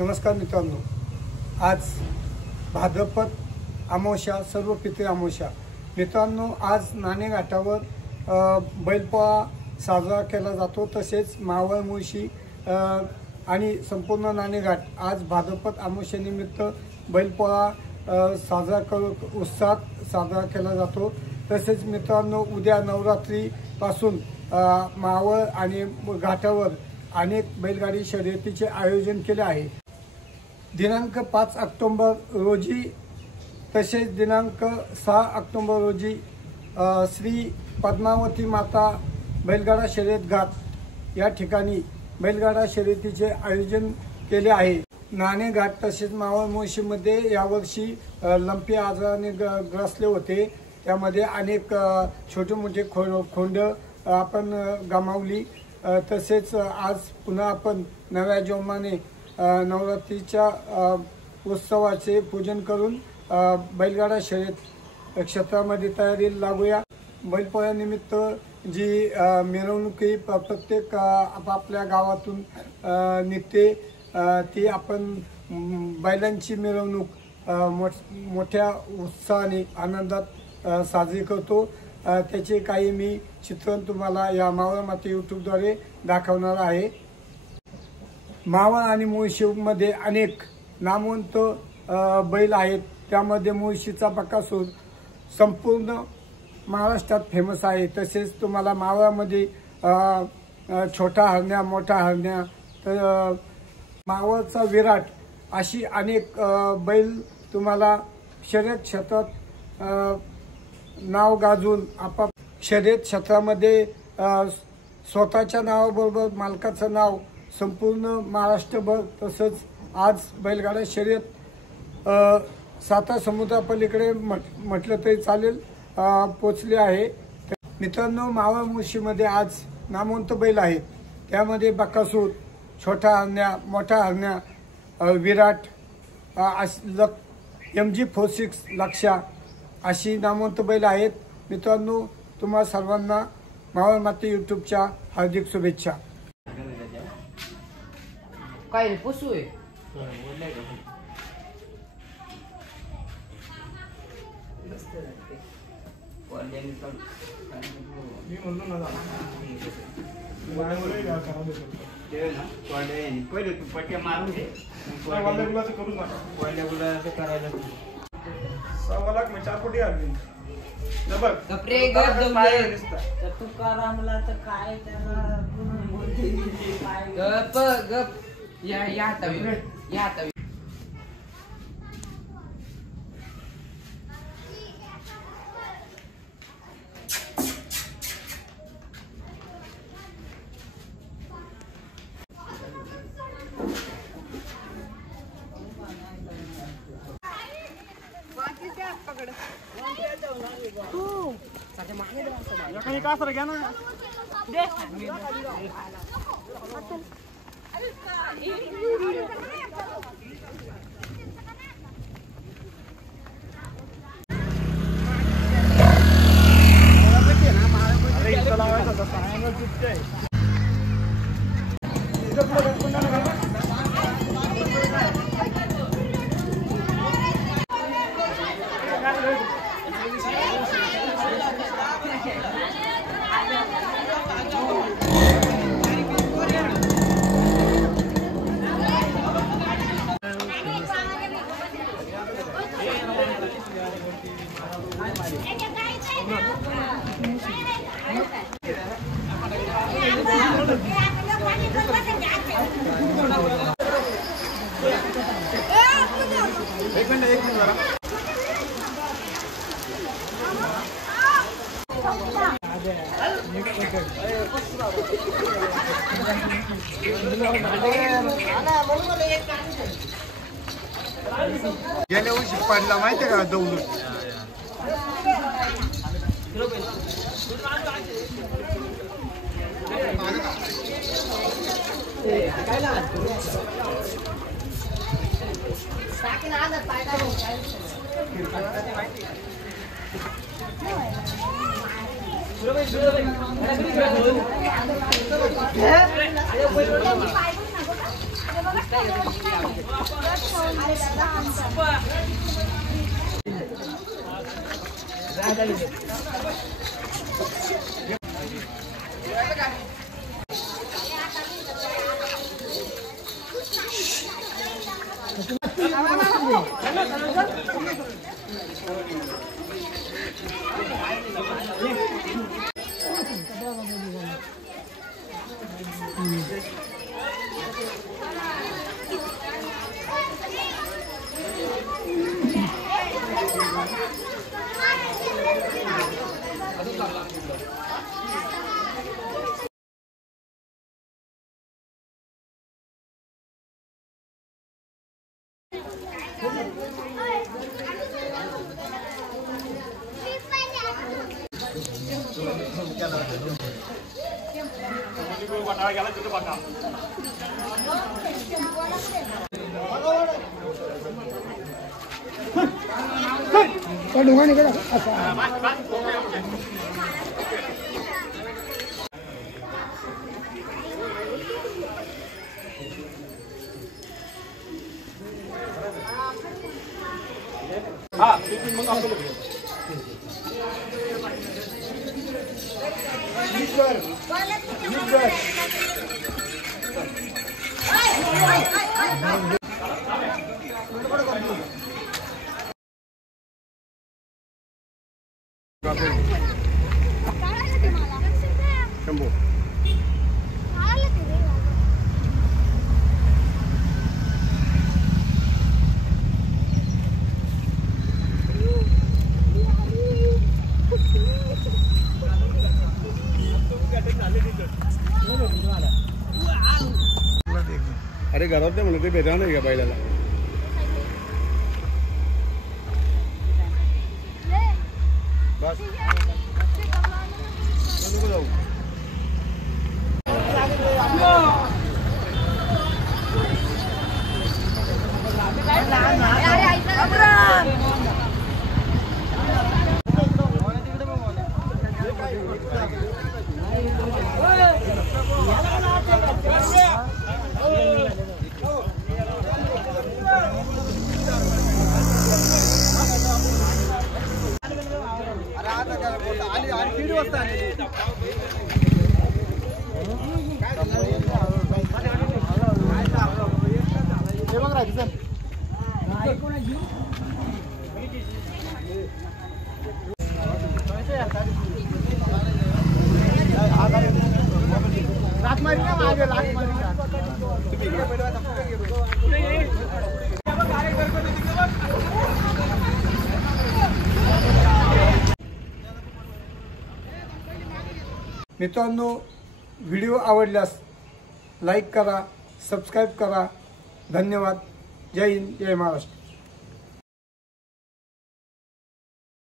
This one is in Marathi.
नमस्कार मित्रांनो, आज भाद्रपद अमावस्या, सर्व पितृ अमावस्या। मित्रांनो, आज नाणेघाटावर बैलपोळा साजरा केला जातो। तसेच मावळ, मुळशी आणि संपूर्ण नाणेघाट आज भाद्रपद अमावस्येनिमित्त बैलपोळा साजरा उत्साहात साजरा केला जातो। तसेच मित्रांनो, उद्या नवरात्रीपासून मावळ आणि घाटावर अनेक बैलगाडी शर्यतीचे आयोजन केले आहे। दिनांक 5 ऑक्टोबर रोजी तसेच दिनांक 6 ऑक्टोबर रोजी श्री पद्मावती माता बैलगाडा शर्यत घाट या ठिकाणी बैलगाडा शर्यतीचे आयोजन केले आहे। नाणेघाट तसेच मावळ, मुळशीमध्ये यावर्षी लंपी आजाराने ग्रसले होते। त्यामध्ये अनेक छोटे मोठे खोंड आपण गमावली। तसेच आज पुन्हा आपण नव्या जोमाने नवरात्रीच्या उत्सवाचे पूजन करून बैलगाडा शर्यत क्षेत्रामध्ये तयारी लागूया। बैलपोळ्यानिमित्त जी मिरवणुकी प्रत्येक आपापल्या गावातून निघते ती आपण बैलांची मिरवणूक मोठ्या उत्साहाने आनंदात साजरी करतो। त्याचे काही मी चित्रण तुम्हाला या मावळ माता यूट्यूबद्वारे दाखवणार आहे। मावळ आणि मुळशीमध्ये अनेक नामवंत बैल आहेत। त्यामध्ये मुळशीचा बकासूर संपूर्ण महाराष्ट्रात फेमस आहे। तसेच तुम्हाला मावळामध्ये छोटा हरण्या, मोठा हरण्या, तर मावळचा विराट अशी अनेक बैल तुम्हाला शर्यत क्षेत्रात नाव गाजवून शर्यत क्षेत्रामध्ये स्वतःच्या नावाबरोबर मालकाचं नाव संपूर्ण महाराष्ट्रभर तसंच आज बैलगाडा शर्यत साता समुद्रापलीकडे म्हटलं तरी चालेल पोचले आहे। मित्रांनो, मावळ मुळशीमध्ये आज नामवंत बैल आहेत। त्यामध्ये बकासूर, छोटा हरण्या, मोठा हरण्या, विराट, MG46 लक्षा अशी नामवंत बैल आहेत। मित्रांनो, तुम्हा सर्वांना मावळ माता यूट्यूबच्या हार्दिक शुभेच्छा। काय रे पशु आहे मी म्हणलो ना पहिले तू पट्ट्या मारून घे, करू नका। पहिल्या गुलाचं करायला 1.25 लाख में 4 कोटी आदमी बघ गपरे तुकारामला तर काय त्याला गप गप या हातावी का सर घ्या ना एक मिनिट जरा गेल्या वर्षी पडला माहिती का दौलत काय अरे घरात नाही म्हणलं ते भेटा नाही का बैलाला बस जाऊ मित्रांनो, व्हिडिओ आवडल्यास लाईक करा, सबस्क्राईब करा. धन्यवाद. जय हिंद, जय महाराष्ट्र.